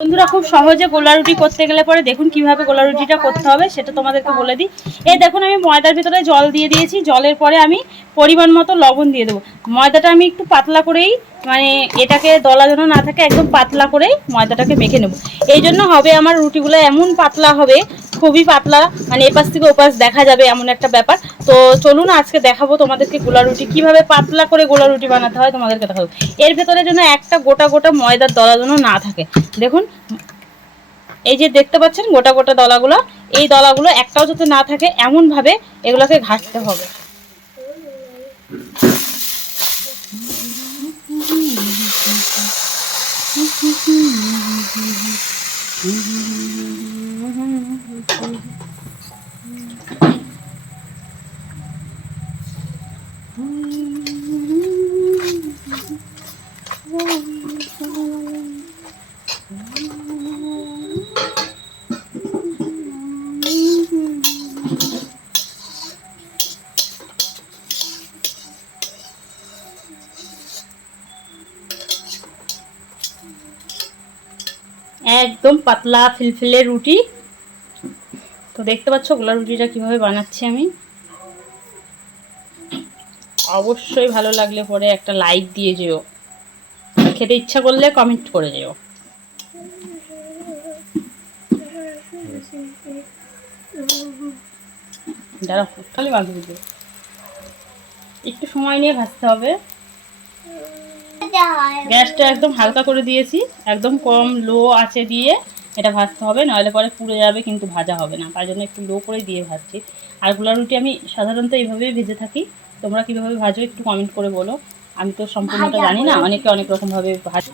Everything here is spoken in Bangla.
বন্ধুরা খুব সহজে গোলা রুটি করতে গেলে পরে দেখুন কিভাবে গোলা রুটিটা করতে হবে সেটা তোমাদেরকে বলে দিই। এই দেখুন আমি ময়দার ভিতরে জল দিয়ে দিয়েছি, জলের পরে আমি পরিমাণ মতো লবণ দিয়ে দেবো। ময়দাটা আমি একটু পাতলা করেই মানে এটাকে দলা যেন না থাকে, একদম পাতলা করেই ময়দাটাকে মেখে নেব। এই জন্য হবে আমার রুটিগুলো এমন পাতলা হবে, খুবই পাতলা, মানে এপাশ থেকে ওপাশ দেখা যাবে এমন একটা ব্যাপার। তো চলুন আজকে দেখাবো তোমাদেরকে গোলা রুটি কীভাবে পাতলা করে গোলা রুটি বানাতে হয় তোমাদেরকে দেখাবো। এর ভেতরে যেন একটা গোটা গোটা ময়দার দলা যেন না থাকে। দেখুন এই যে দেখতে পাচ্ছেন গোটা গোটা দলাগুলো, এই দলাগুলো একটাও যাতে না থাকে এমনভাবে এগুলোকে ঘাঁটতে হবে। একদম পাতলা ফিলফিলে রুটি। তো দেখতে পাচ্ছ গোলা রুটিটা কিভাবে বানাচ্ছি আমি। অবশ্যই ভালো লাগলে পরে একটা লাইক দিয়ে যেও, খেতে ইচ্ছা করলে কমেন্ট করে যেও। দাঁড়াও খালি বাঁধবি, একটু সময় নিয়ে ভাজতে হবে। গ্যাসটা একদম হালকা করে দিয়েছি, একদম কম লো আঁচে দিয়ে এটা ভাজতে হবে, নইলে পরে পুড়ে যাবে কিন্তু ভাজা হবে না, তার জন্য একটু লো করে দিয়ে ভাজছি। আর গোলা রুটি আমি সাধারণত এইভাবেই ভেজে থাকি, তোমরা কীভাবে ভাজো একটু কমেন্ট করে বলো, আমি তো সম্পূর্ণটা জানি না, অনেকে অনেক রকমভাবে ভাজে।